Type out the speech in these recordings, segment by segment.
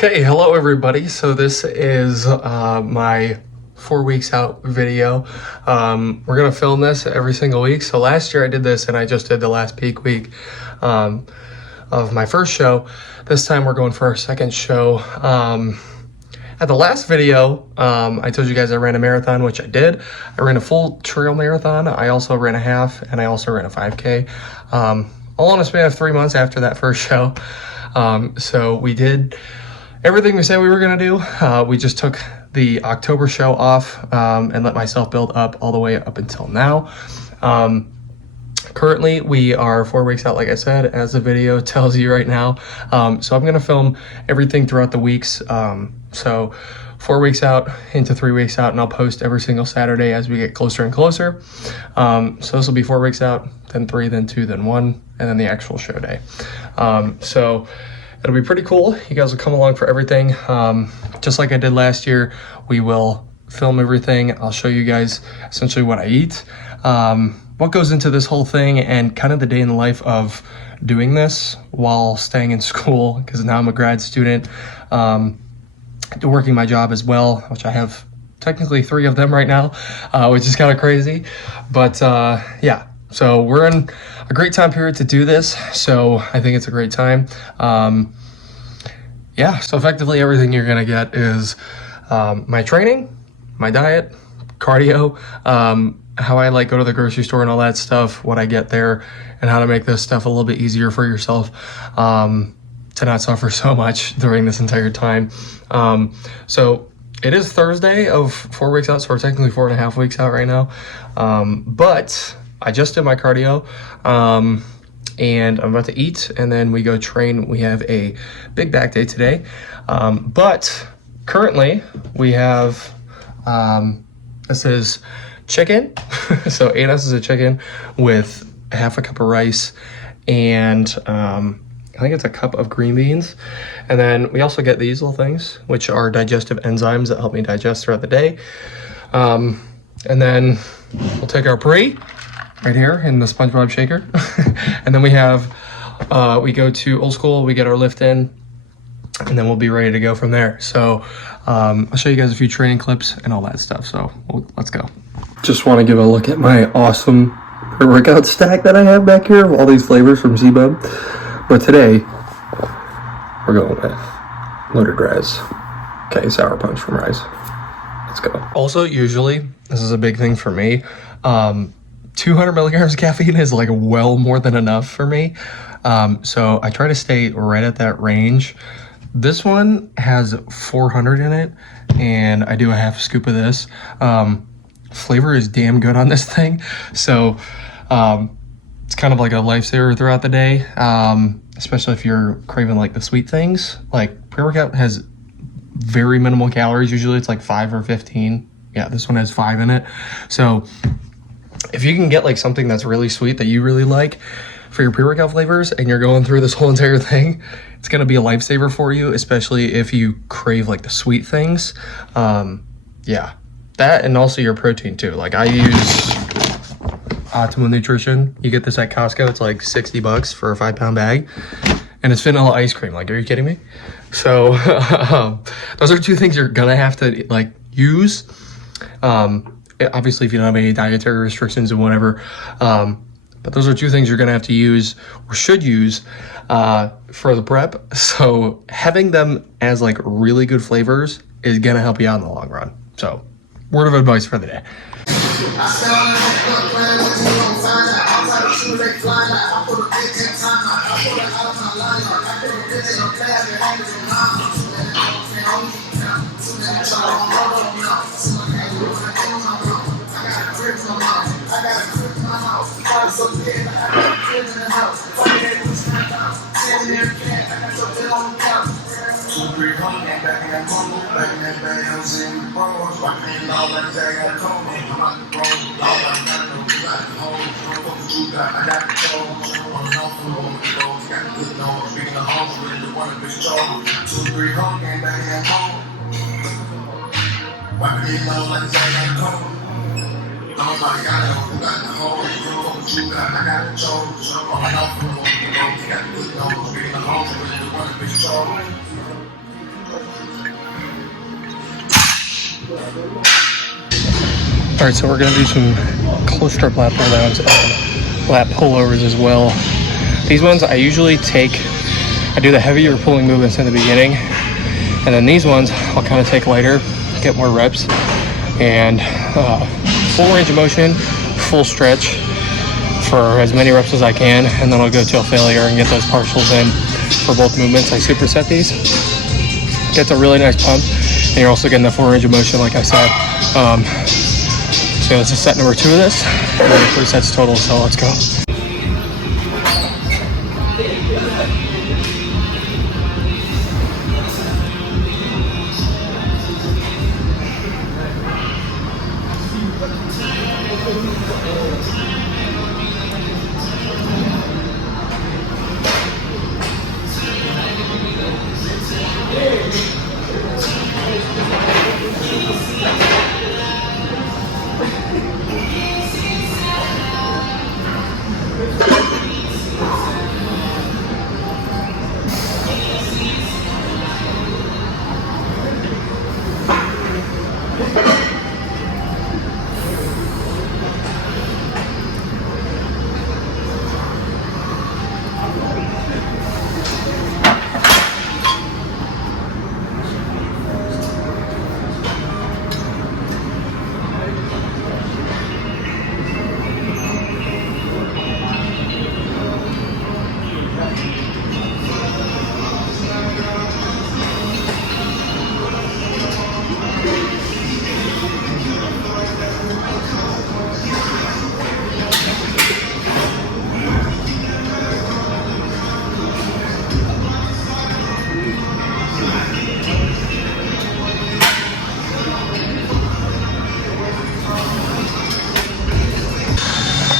Okay, hello everybody. So this is my 4 weeks out video. We're gonna film this every single week. So last year I did this and I just did the last peak week of my first show. This time we're going for our second show. At the last video, I told you guys I ran a marathon, which I did. I ran a full trail marathon. I also ran a half and I also ran a 5K. All in a span of 3 months after that first show. So we did everything we said we were gonna do. We just took the October show off and let myself build up all the way up until now. Currently, we are 4 weeks out, like I said, as the video tells you right now. So I'm gonna film everything throughout the weeks. So 4 weeks out into 3 weeks out, and I'll post every single Saturday as we get closer and closer. So this will be 4 weeks out, then 3, then 2, then 1, and then the actual show day. So it'll be pretty cool. You guys will come along for everything. Just like I did last year, we will film everything. I'll show you guys essentially what I eat, what goes into this whole thing, and kind of the day in the life of doing this while staying in school, because now I'm a grad student, working my job as well, which I have technically 3 of them right now, which is kind of crazy. But yeah, so we're in a great time period to do this, so I think it's a great time. Yeah, so effectively everything you're gonna get is my training, my diet, cardio, how I like go to the grocery store and all that stuff, what I get there, and how to make this stuff a little bit easier for yourself to not suffer so much during this entire time. So it is Thursday of 4 weeks out, so we're technically 4.5 weeks out right now. But I just did my cardio, and I'm about to eat, and then we go train. We have a big back day today. But currently we have, this is chicken. So 8 ounces of chicken with half a cup of rice, and I think it's a cup of green beans. And then we also get these little things, which are digestive enzymes that help me digest throughout the day. And then we'll take our pre right here in the SpongeBob shaker. And then we have, we go to Old School, we get our lift in, and then we'll be ready to go from there. So I'll show you guys a few training clips and all that stuff. So let's go. Just want to give a look at my awesome pre-workout stack that I have back here of all these flavors from Z-Bub. But today, we're going with Loaded Raz. Okay, Sour Punch from Rise. Let's go. Also, usually, this is a big thing for me. 200 milligrams of caffeine is like well more than enough for me. So I try to stay right at that range. This one has 400 in it, and I do a half scoop of this. Flavor is damn good on this thing. So it's kind of like a lifesaver throughout the day, especially if you're craving like the sweet things. Like pre-workout has very minimal calories. Usually it's like 5 or 15. Yeah, this one has 5 in it. So if you can get like something that's really sweet that you really like for your pre-workout flavors, and you're going through this whole entire thing, it's going to be a lifesaver for you, especially if you crave like the sweet things. Yeah, that, and also your protein too. Like I use Optimal Nutrition. You get this at Costco. It's like $60 for a 5-pound bag, and it's vanilla ice cream. Like, are you kidding me? So those are 2 things you're gonna have to like use. Obviously, if you don't have any dietary restrictions and whatever, but those are 2 things you're gonna have to use or should use for the prep. So having them as like really good flavors is gonna help you out in the long run. So word of advice for the day. All right, so we're gonna do some close strip lat pull downs and lat pullovers as well. These ones I usually I do the heavier pulling movements in the beginning, and then these ones I'll kind of take lighter, get more reps, and full range of motion, full stretch for as many reps as I can, and then I'll go till failure and get those partials in for both movements. I superset these. Gets a really nice pump, and you're also getting the full range of motion, like I said. So this is set number 2 of this, and then 3 sets total, so let's go.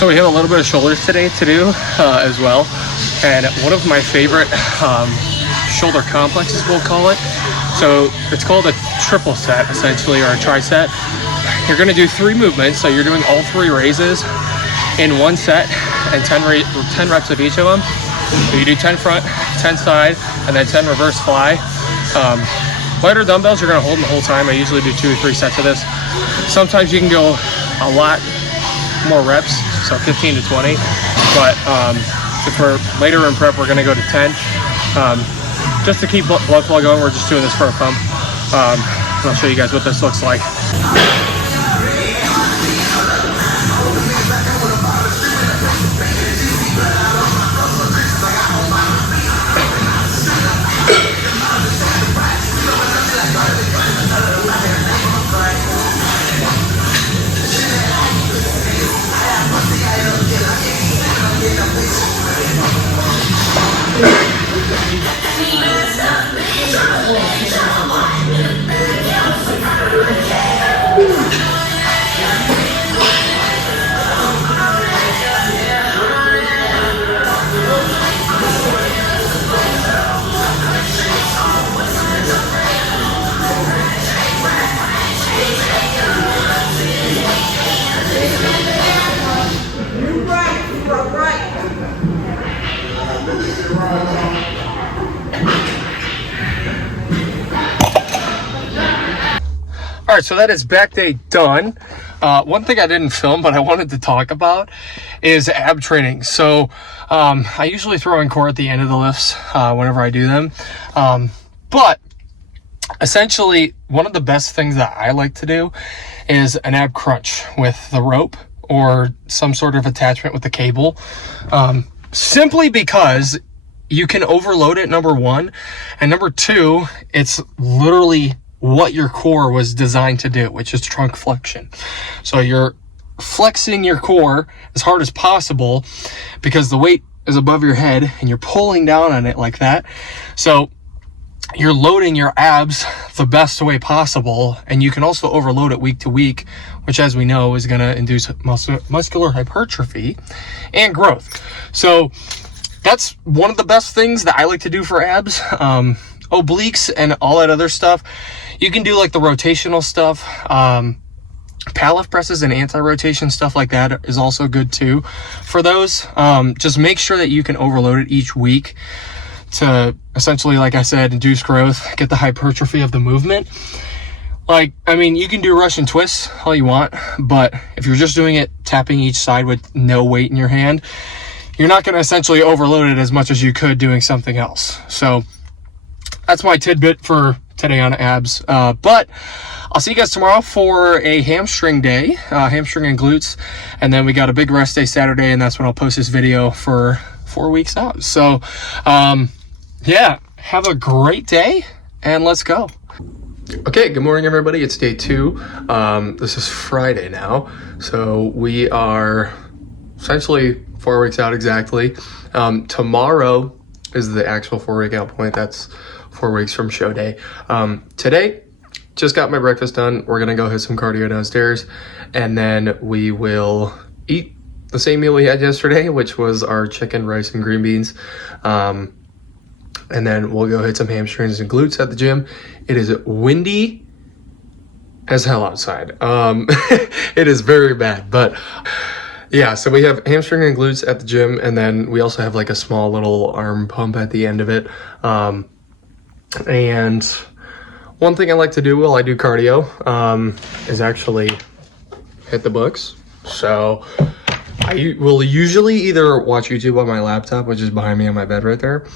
So we have a little bit of shoulders today to do as well, and one of my favorite shoulder complexes, we'll call it. So it's called a triple set essentially, or a tri-set. You're going to do 3 movements, so you're doing all 3 raises in one set and 10 reps of each of them. So you do 10 front, 10 side, and then 10 reverse fly. Lighter dumbbells you're going to hold them the whole time. I usually do 2 or 3 sets of this. Sometimes you can go a lot more reps, so 15 to 20, but if we're later in prep, we're going to go to 10. Just to keep blood flow going, we're just doing this for a pump. I'll show you guys what this looks like. All right, so that is back day done. One thing I didn't film, but I wanted to talk about is ab training. So I usually throw in core at the end of the lifts whenever I do them. But essentially, one of the best things that I like to do is an ab crunch with the rope or some sort of attachment with the cable. Simply because you can overload it, number one. And number two, it's literally what your core was designed to do, which is trunk flexion. So you're flexing your core as hard as possible because the weight is above your head and you're pulling down on it like that. So you're loading your abs the best way possible, and you can also overload it week to week, which, as we know, is going to induce muscular hypertrophy and growth. So that's one of the best things that I like to do for abs. Obliques and all that other stuff, you can do like the rotational stuff. Powerlift presses and anti-rotation stuff like that is also good too for those. Just make sure that you can overload it each week to essentially, like I said, induce growth, get the hypertrophy of the movement. Like, I mean, you can do Russian twists all you want, but if you're just doing it, tapping each side with no weight in your hand, you're not going to essentially overload it as much as you could doing something else. So that's my tidbit for today on abs. But I'll see you guys tomorrow for a hamstring day, hamstring and glutes. And then we got a big rest day Saturday, and that's when I'll post this video for 4 weeks out. So, yeah, have a great day, and let's go. Okay, good morning, everybody. It's day 2. This is Friday now. So we are essentially 4 weeks out exactly. Tomorrow is the actual 4 week out point. That's 4 weeks from show day. Today, just got my breakfast done. We're gonna go hit some cardio downstairs, and then we will eat the same meal we had yesterday, which was our chicken, rice, and green beans. And then we'll go hit some hamstrings and glutes at the gym. It is windy as hell outside. It is very bad, but yeah, so we have hamstring and glutes at the gym, and then we also have like a small little arm pump at the end of it. And one thing I like to do while I do cardio is actually hit the books. So I will usually either watch YouTube on my laptop, which is behind me on my bed right there,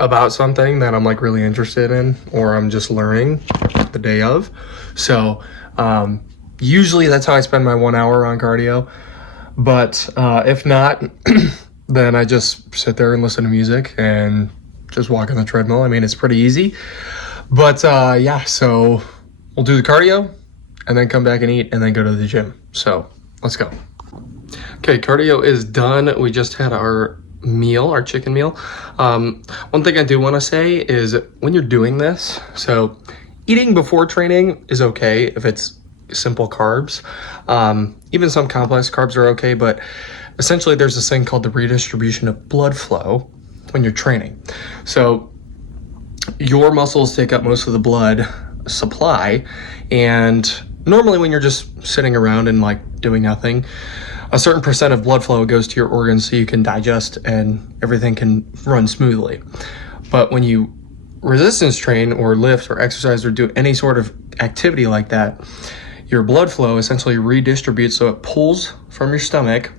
about something that I'm like really interested in, or I'm just learning the day of. So usually that's how I spend my 1 hour on cardio. But if not, then I just sit there and listen to music and just walk on the treadmill. I mean, it's pretty easy. But yeah, so we'll do the cardio and then come back and eat and then go to the gym. So let's go. Okay, cardio is done. We just had our meal, our chicken meal. One thing I do want to say is when you're doing this, so eating before training is okay if it's simple carbs. Even some complex carbs are okay, but essentially there's this thing called the redistribution of blood flow when you're training. So your muscles take up most of the blood supply, and normally when you're just sitting around and like doing nothing, a certain percent of blood flow goes to your organs so you can digest and everything can run smoothly. But when you resistance train or lift or exercise or do any sort of activity like that, your blood flow essentially redistributes, so it pulls from your stomach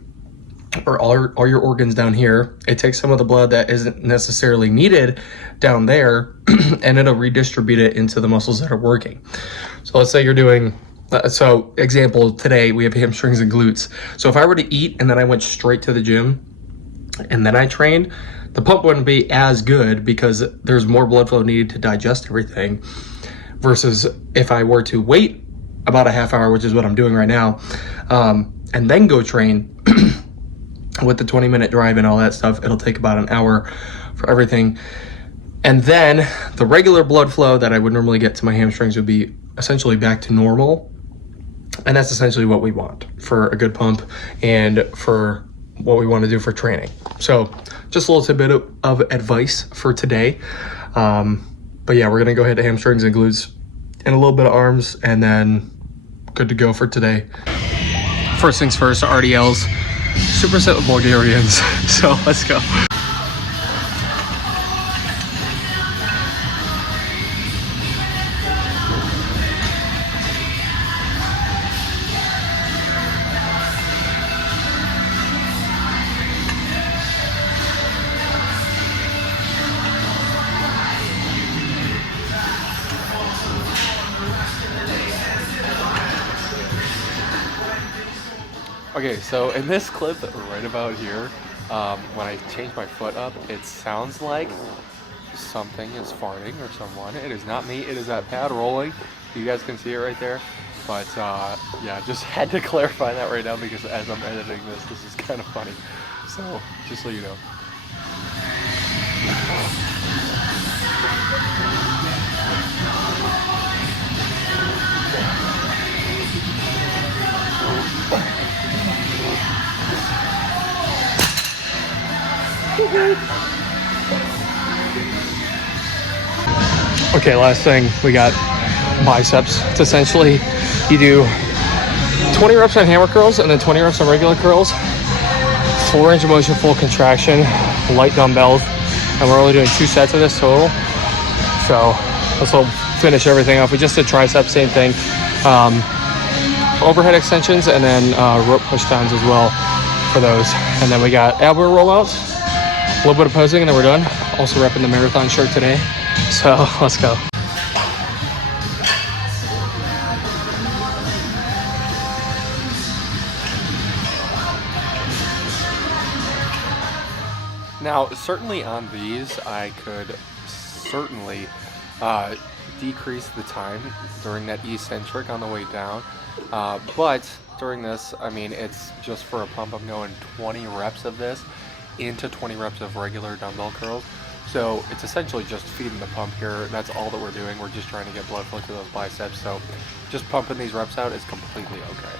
or all your organs down here. It takes some of the blood that isn't necessarily needed down there and it'll redistribute it into the muscles that are working. So let's say you're doing, so example, today we have hamstrings and glutes. So if I were to eat and then I went straight to the gym and then I trained, the pump wouldn't be as good because there's more blood flow needed to digest everything, versus if I were to wait about a half hour, which is what I'm doing right now, and then go train with the 20-minute drive and all that stuff, it'll take about an hour for everything. And then the regular blood flow that I would normally get to my hamstrings would be essentially back to normal. And that's essentially what we want for a good pump and for what we want to do for training. So just a little tidbit of advice for today. But yeah, we're going to go ahead to hamstrings and glutes and a little bit of arms, and then good to go for today. First things first, RDLs, superset with Bulgarians. So let's go. Okay, so in this clip right about here, when I change my foot up, it sounds like something is farting or someone. It is not me, it is that pad rolling. You guys can see it right there. But yeah, just had to clarify that right now because as I'm editing this is kind of funny. So, just so you know. Okay, last thing, we got biceps. It's essentially, you do 20 reps on hammer curls and then 20 reps on regular curls. Full range of motion, full contraction, light dumbbells. And we're only doing 2 sets of this total. So that's a finish everything off. We just did tricep, same thing. Overhead extensions, and then rope push downs as well for those. And then we got elbow rollouts, a little bit of posing, and then we're done. Also repping the marathon shirt today. So let's go. Now, certainly on these, I could certainly decrease the time during that eccentric on the way down. But during this, I mean, it's just for a pump. I'm going 20 reps of this into 20 reps of regular dumbbell curls. So it's essentially just feeding the pump here. That's all that we're doing. We're just trying to get blood flow to those biceps. So just pumping these reps out is completely okay.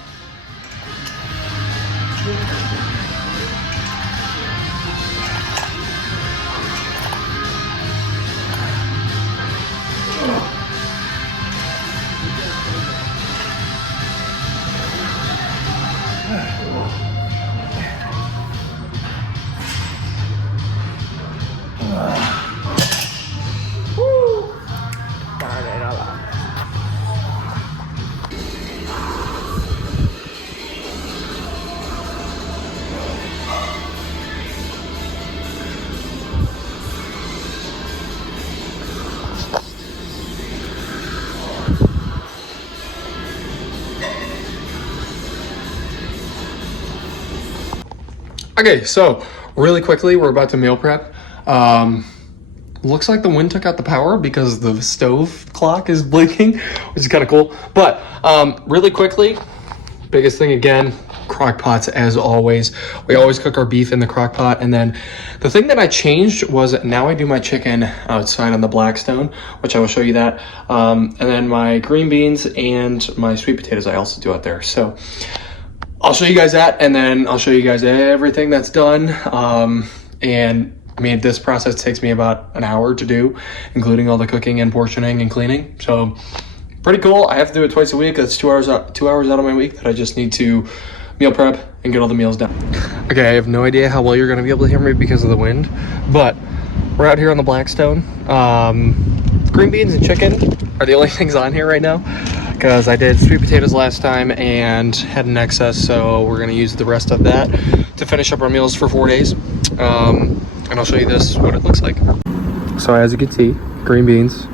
Okay, so really quickly, we're about to meal prep. Looks like the wind took out the power because the stove clock is blinking, which is kind of cool. But really quickly, biggest thing again, crock pots as always. We always cook our beef in the crock pot. And then the thing that I changed was now I do my chicken outside on the Blackstone, which I will show you that. And then my green beans and my sweet potatoes I also do out there. So I'll show you guys that, and then I'll show you guys everything that's done. And I mean, this process takes me about an hour to do, including all the cooking and portioning and cleaning. So pretty cool. I have to do it twice a week. That's 2 hours out of my week that I just need to meal prep and get all the meals done. Okay, I have no idea how well you're gonna be able to hear me because of the wind, but we're out here on the Blackstone. Green beans and chicken are the only things on here right now, because I did sweet potatoes last time and had an excess, so we're gonna use the rest of that to finish up our meals for 4 days. And I'll show you this, what it looks like. So as you can see, green beans,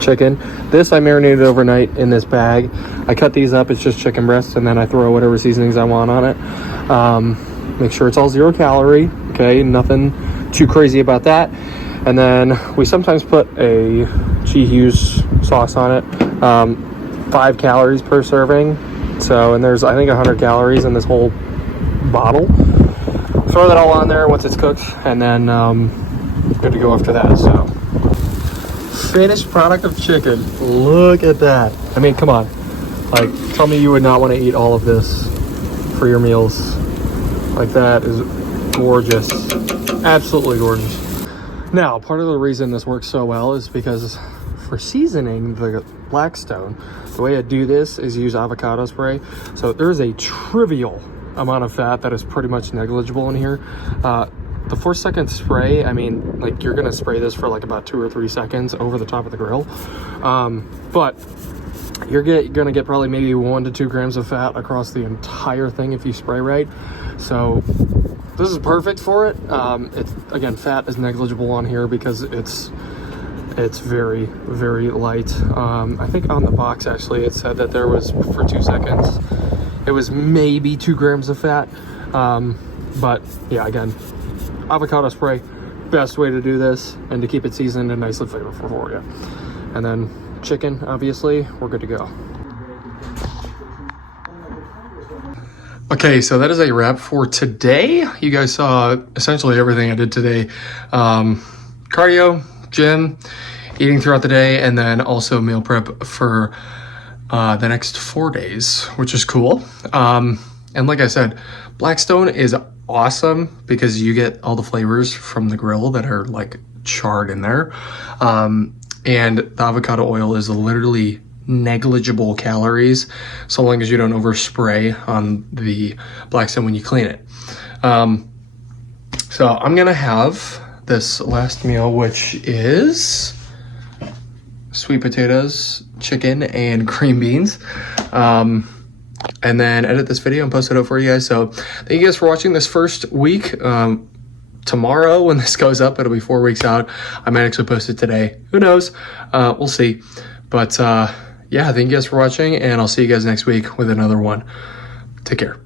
chicken. This I marinated overnight in this bag. I cut these up, it's just chicken breasts, and then I throw whatever seasonings I want on it. Make sure it's all 0 calorie, okay? Nothing too crazy about that. And then we sometimes put a G. Hughes sauce on it. 5 calories per serving. So, and there's I think 100 calories in this whole bottle. Throw that all on there once it's cooked, and then good to go after that. So, finished product of chicken. Look at that. I mean, come on. Like, tell me you would not want to eat all of this for your meals. Like, that is gorgeous. Absolutely gorgeous. Now, part of the reason this works so well is because for seasoning the Blackstone, the way I do this is use avocado spray. So there's a trivial amount of fat that is pretty much negligible in here. The 4-second spray, I mean, like, you're gonna spray this for like about 2 or 3 seconds over the top of the grill. But you're gonna get probably maybe 1 to 2 grams of fat across the entire thing if you spray right. So this is perfect for it. It's, again, fat is negligible on here because it's very, very light. I think on the box, actually, it said that there was, for 2 seconds, it was maybe 2 grams of fat. But yeah, again, avocado spray, best way to do this and to keep it seasoned and nicely flavorful for you. And then chicken, obviously, we're good to go. Okay, so that is a wrap for today. You guys saw essentially everything I did today. Cardio, gym, eating throughout the day, and then also meal prep for the next 4 days, which is cool. And like I said, Blackstone is awesome because you get all the flavors from the grill that are like charred in there. And the avocado oil is literally negligible calories so long as you don't overspray on the Blackstone when you clean it. So I'm gonna have this last meal, which is sweet potatoes, chicken, and green beans. And then edit this video and post it out for you guys. So thank you guys for watching this first week. Tomorrow when this goes up, it'll be 4 weeks out. I might actually post it today. Who knows? We'll see. But yeah, thank you guys for watching, and I'll see you guys next week with another one. Take care.